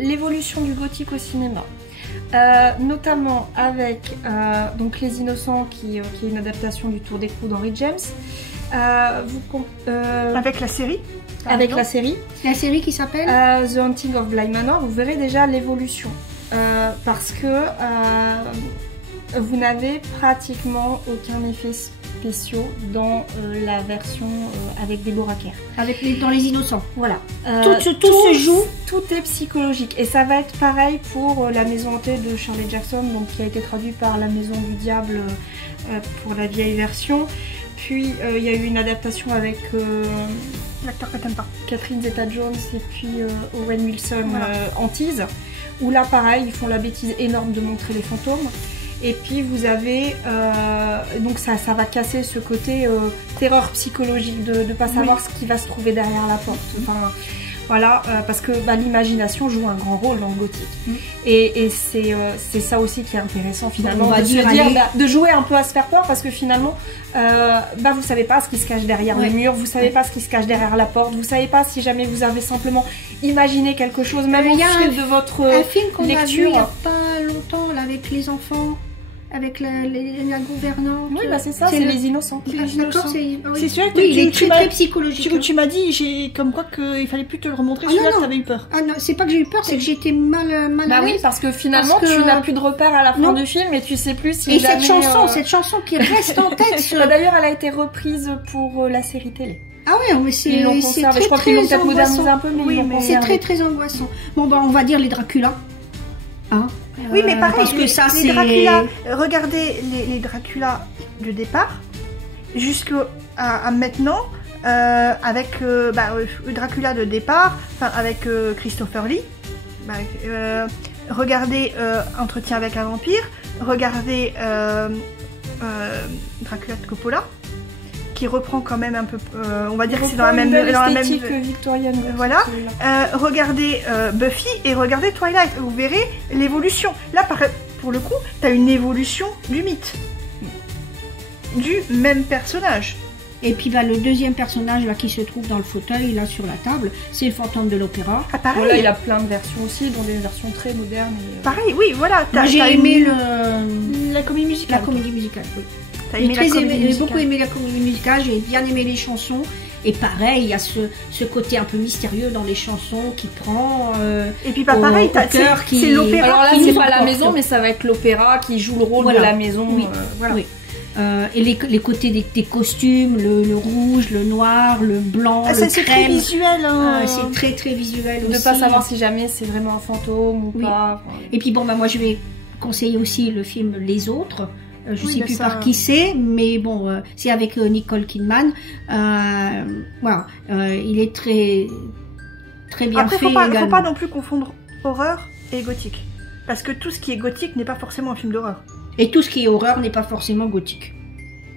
l'évolution du gothique au cinéma. Notamment avec donc Les Innocents qui est une adaptation du Tour d'écrou d'Henry James. Avec la série. par Avec exemple. la série La série qui s'appelle The Haunting of Bly Manor, vous verrez déjà l'évolution. Parce que vous n'avez pratiquement aucun effet spéciaux dans la version avec Deborah Kerr. Dans Les Innocents, voilà. Tout se joue. Tout est psychologique. Et ça va être pareil pour La Maison hantée de Shirley Jackson, donc, qui a été traduit par La Maison du Diable pour la vieille version. Puis il y a eu une adaptation avec l'acteur que t'aimes pas, Catherine Zeta-Jones et puis Owen Wilson, Hantise, où là pareil ils font la bêtise énorme de montrer les fantômes. Et puis vous avez donc ça va casser ce côté terreur psychologique de ne pas savoir ce qui va se trouver derrière la porte. Enfin, voilà, parce que l'imagination joue un grand rôle dans le gothique. Et c'est ça aussi qui est intéressant finalement, de jouer un peu à se faire peur, parce que finalement, vous savez pas ce qui se cache derrière les murs, vous savez pas ce qui se cache derrière la porte, vous savez pas si jamais vous avez simplement imaginé quelque chose, même au fil de votre un film qu'on a vu il y a lecture. pas longtemps là, avec les enfants, avec la gouvernante. Oui, c'est ça, c'est Les Innocents. D'accord, C'est sûr que il est très psychologique. Tu m'as dit, comme quoi qu'il fallait plus te le remontrer, celui-là que t'avais eu peur. Ah non, c'est pas que j'ai eu peur, c'est que j'étais mal à l'aise. Oui, parce que finalement, tu n'as plus de repères à la fin du film et tu sais plus si et jamais... cette chanson qui reste en tête... D'ailleurs, elle a été reprise pour la série télé. Ah ouais, mais c'est très, je crois qu'ils l'ont peut-être modernisé un peu, mais c'est très très angoissant. Bon, on va dire les Dracula. Hein, oui, mais pareil, parce que ça, les Dracula, regardez les Dracula de départ jusqu'à maintenant, avec Dracula de départ, avec Christopher Lee. Regardez Entretien avec un vampire. Regardez Dracula de Coppola, qui reprend quand même un peu, on va dire que c'est dans la même esthétique victorienne. Voilà. Regardez Buffy et regardez Twilight. Vous verrez l'évolution. Là, pour le coup, t'as une évolution du mythe, du même personnage. Et puis le deuxième personnage là qui se trouve dans le fauteuil là sur la table, c'est le fantôme de l'opéra. Ah pareil. Voilà, il y a plein de versions aussi, dont des versions très modernes. Et, pareil, oui, voilà. J'ai aimé la comédie musicale. La comédie musicale, oui. J'ai beaucoup aimé la comédie musicale, j'ai bien aimé les chansons. Et pareil, il y a ce côté un peu mystérieux dans les chansons qui prend. Et puis pas pareil, c'est l'opéra. Alors là, c'est pas la maison, mais ça va être l'opéra qui joue le rôle de la maison. Oui. Voilà. Oui. Et les côtés des costumes, le rouge, le noir, le blanc, le crème. C'est très visuel. C'est très très visuel aussi. De pas savoir si jamais c'est vraiment un fantôme ou pas. Et puis moi je vais conseiller aussi le film Les Autres. Je sais plus par qui c'est, mais bon, c'est avec Nicole Kidman. Voilà, il est très très bien fait. Après, faut pas non plus confondre horreur et gothique, parce que tout ce qui est gothique n'est pas forcément un film d'horreur. Et tout ce qui est horreur n'est pas forcément gothique.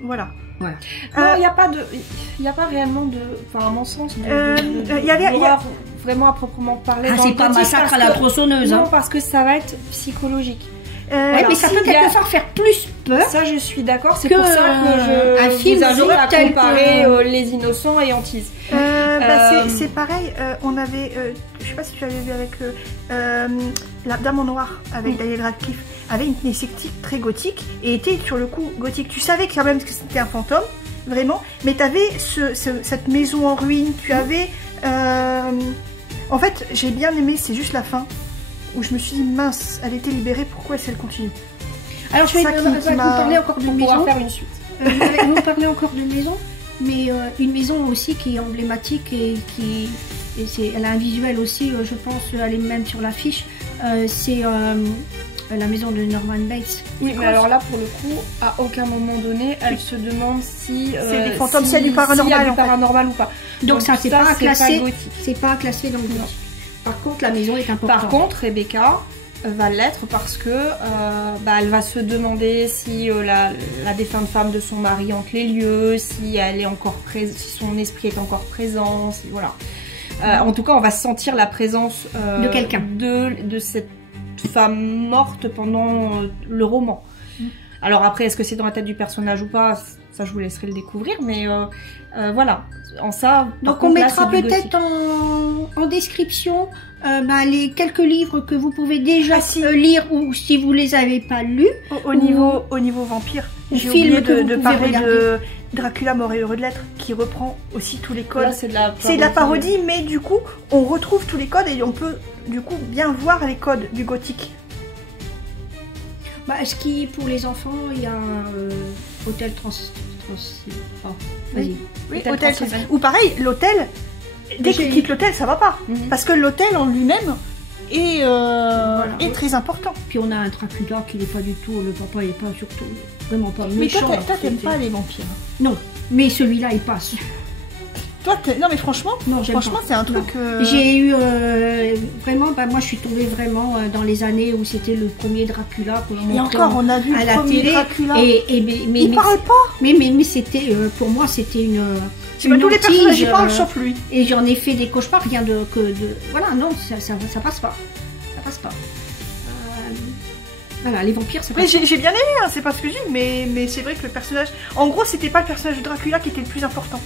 Voilà. Ouais. Non, il n'y a pas réellement de, enfin à mon sens, d'horreur vraiment à proprement parler. C'est pas Massacre à la tronçonneuse. Non, parce que ça va être psychologique. Mais ça peut quelquefois faire plus peur. Ça, je suis d'accord. C'est pour ça que un film vous invite à comparer que... Les Innocents et Hantise. C'est pareil. On avait, je sais pas si tu l'avais vu avec La Dame en Noir avec Daniel Radcliffe, avait une esthétique très gothique et était sur le coup gothique. Tu savais quand même que c'était un fantôme, vraiment, mais tu avais cette maison en ruine. Tu avais, en fait, j'ai bien aimé. C'est juste la fin où je me suis dit mince, elle était libérée, pourquoi est-ce qu'elle continue? Alors je vais vous parler encore de maison. Faire une suite. Je vais vous parler encore de maison, mais une maison aussi qui est emblématique et elle a un visuel aussi, je pense, elle est même sur l'affiche. C'est la maison de Norman Bates. Oui, mais alors là, pour le coup, à aucun moment donné, elle se demande si c'est des fantômes, s'il y a du paranormal ou pas. Donc ça, c'est pas classé. C'est pas classé dans le gothique. Par contre, la maison est importante. Par contre, Rebecca va l'être parce que elle va se demander si la défunte femme de son mari hante les lieux, si elle est encore si son esprit est encore présent, si, voilà. En tout cas, on va sentir la présence de quelqu'un, de cette femme morte pendant le roman. Alors après, est-ce que c'est dans la tête du personnage ou pas? Ça, je vous laisserai le découvrir, mais voilà. En ça, donc on mettra peut-être en description les quelques livres que vous pouvez déjà lire ou si vous les avez pas lus. Au niveau vampire, j'ai oublié de parler de Dracula mort et heureux de l'être, qui reprend aussi tous les codes. C'est de la parodie, mais du coup, on retrouve tous les codes et on peut du coup bien voir les codes du gothique. Pour les enfants, il y a Hôtel sais pas. Vas-y. Oui, Hôtel hôtel. Transylvanie. Ou pareil, l'hôtel, dès qu'il J'ai- quitte l'hôtel, ça va pas. Parce que l'hôtel en lui-même est, est très important. Puis on a un Dracula qui n'est pas du tout, le papa il est pas surtout, vraiment pas Mais méchant. toi, t'aimes pas les vampires. Non, mais celui-là il passe. Toi, non mais franchement, Non, j'aime franchement pas. c'est un truc... J'ai eu vraiment, bah, moi je suis tombée vraiment dans les années où c'était le premier Dracula qu'on Et montrait encore, on a vu à le la premier télé. Dracula. Mais Il parle pas. mais c'était, pour moi c'était une... C'est pas tous les personnages qui hantise, parlent sauf lui. Et j'en ai fait des cauchemars, rien de... Voilà, non, ça passe pas. Ça passe pas. Voilà, les vampires, ça Mais passe pas. j'ai bien aimé, hein, c'est pas ce que je dis, mais c'est vrai que le personnage... En gros, c'était pas le personnage de Dracula qui était le plus important.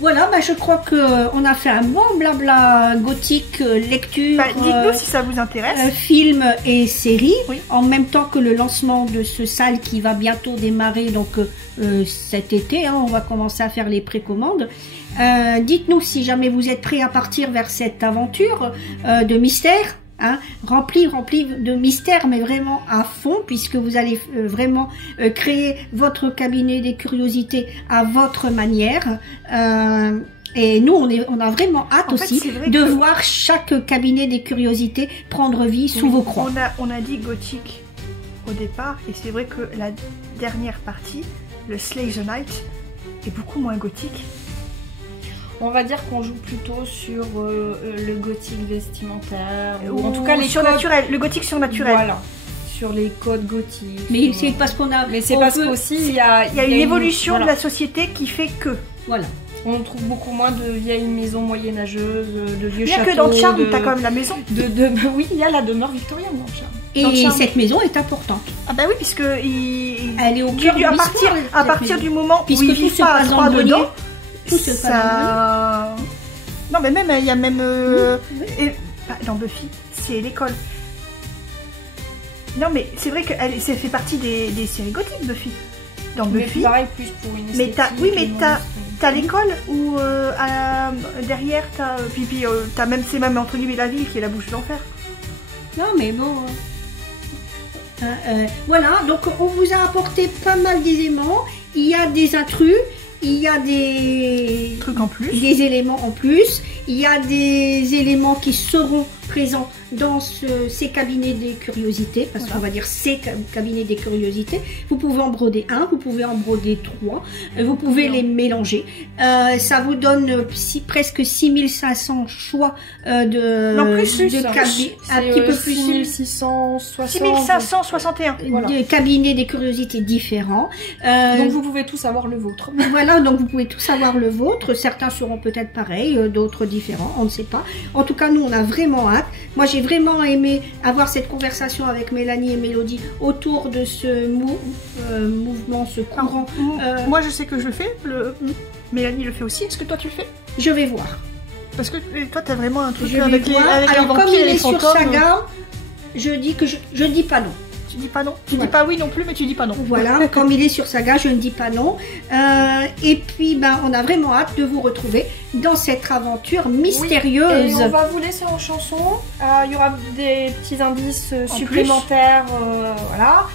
Voilà, bah, je crois qu'on a fait un bon blabla gothique, lecture, Bah, dites-nous si ça vous intéresse. film et série, Oui. en même temps que le lancement de ce salle qui va bientôt démarrer, donc cet été, hein, on va commencer à faire les précommandes. Dites-nous si jamais vous êtes prêts à partir vers cette aventure de mystère. Hein, rempli de mystère, mais vraiment à fond, puisque vous allez vraiment créer votre cabinet des curiosités à votre manière. Et nous, on a vraiment hâte En fait, aussi c'est vrai de que- voir chaque cabinet des curiosités prendre vie sous vos croix. On a dit gothique au départ, et c'est vrai que la dernière partie, le Slay the Night, est beaucoup moins gothique. On va dire qu'on joue plutôt sur le gothique vestimentaire, ou en tout Ou cas les codes... surnaturel, le gothique surnaturel. Voilà, sur les codes gothiques. Mais c'est parce qu'on a... Mais c'est on parce peut- qu'aussi il y a Il y a une évolution voilà. de la société qui fait que... Voilà. On trouve beaucoup moins de vieilles maisons moyenâgeuses, de vieux Bien châteaux. que dans Charme, de... t'as quand même la maison. Oui, il y a la demeure victorienne dans Charme. Dans Et Charme. cette maison est importante. Ah bah oui, puisque Elle est au cœur de à l'histoire, partir, à cette partir maison. du moment où Puisque ils tout vivent se pas à passe dans trois le grenier, dedans, tout se passe ça... Non mais même, il y a même... Oui. dans Buffy, c'est l'école. Non mais c'est vrai que ça fait partie des séries gothiques, Buffy. Dans Mais Buffy, pareil, plus pour une Mais esthétique. t'as- oui, mais et non, t'as- c'est- t'as l'école où derrière t'as... Puis t'as même, c'est même entre guillemets la ville qui est la bouche de l'enfer. Non, mais bon. Voilà, donc on vous a apporté pas mal d'éléments. Il y a des intrus, il y a des Truc en plus. éléments en plus, il y a des éléments qui seront présents dans ces cabinets des curiosités, parce Voilà. qu'on va dire ces cabinets des curiosités. Vous pouvez en broder un, vous pouvez en broder trois, vous pouvez les mélanger. Ça vous donne presque 6500 choix de, Non, plus, de cabinets, un petit peu plus. 6660. 6561. Voilà. De cabinets des curiosités différents. Donc vous pouvez tous avoir le vôtre. Voilà, donc vous pouvez tous avoir le vôtre. Certains seront peut-être pareils, d'autres différents, on ne sait pas. En tout cas, nous, on a vraiment hâte. Moi, j'ai vraiment aimé avoir cette conversation avec Mélanie et Mélodie autour de ce mouvement, ce courant. Moi je sais que je le fais, Mélanie le fait aussi. Est-ce que toi tu le fais? Je vais voir. Parce que toi t'as vraiment un truc Je vais avec les voir. avec les Alors, comme vampires il et est les sur fantômes. Saga, je dis que je ne dis pas non. Tu dis pas non. Tu Voilà. dis pas oui non plus, mais tu dis pas non. Voilà, comme il est sur Saga, je ne dis pas non. Et puis, ben, on a vraiment hâte de vous retrouver dans cette aventure mystérieuse. Et on va vous laisser en chanson. Il y aura des petits indices En supplémentaires. Voilà.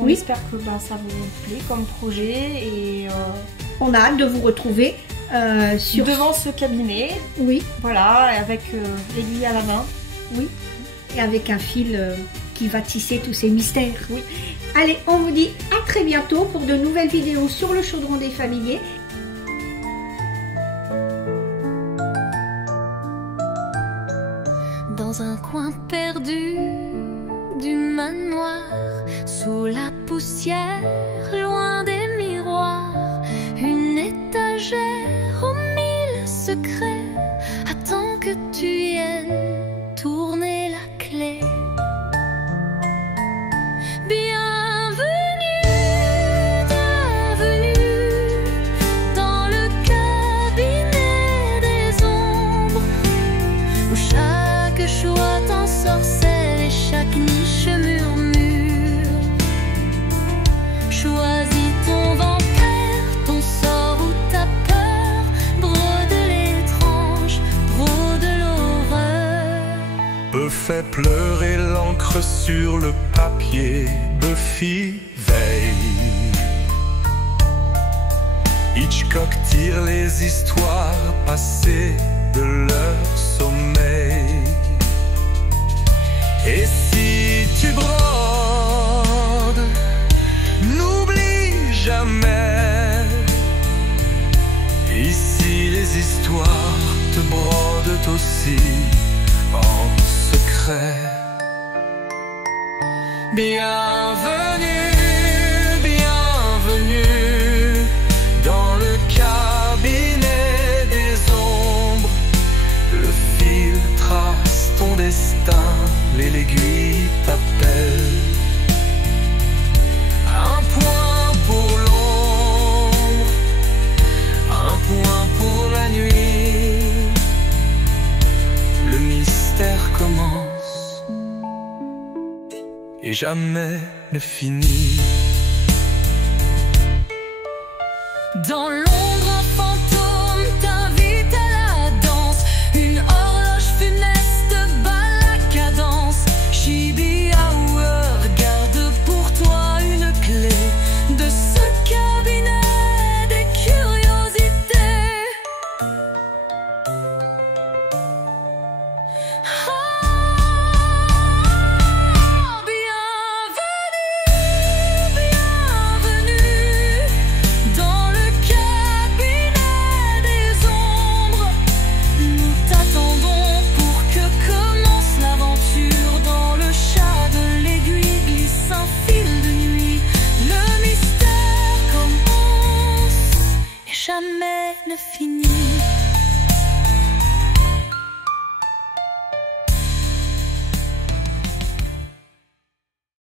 On Oui. espère que ça vous plaît comme projet. Et On a hâte de vous retrouver sur... devant ce cabinet, Oui, voilà, avec l'aiguille à la main. oui. Et avec un fil qui va tisser tous ces mystères. Oui. Allez, on vous dit à très bientôt pour de nouvelles vidéos sur le chaudron des familiers. Dans un coin perdu du manoir, sous la poussière, loin des miroirs, une étagère aux mille secrets attend que tu viennes tourner la clé. Bienvenue, bienvenue dans le cabinet des ombres, où chaque choix t'ensorcelle et chaque niche murmure. Choisis ton vampire, ton sort ou ta peur, brode l'étrange, brode l'horreur. Peu fait pleurer l'encre sur le papier, Buffy veille. Hitchcock tire les histoires passées de leur sommeil. Et si tu brodes, n'oublie jamais, ici les histoires te brodent aussi en secret. Bienvenue, bienvenue dans le cabinet des ombres. Le fil trace ton destin, et l'aiguille t'appelle. Un point pour l'ombre, un point pour la nuit. Le mystère commence et jamais ne finit. Dans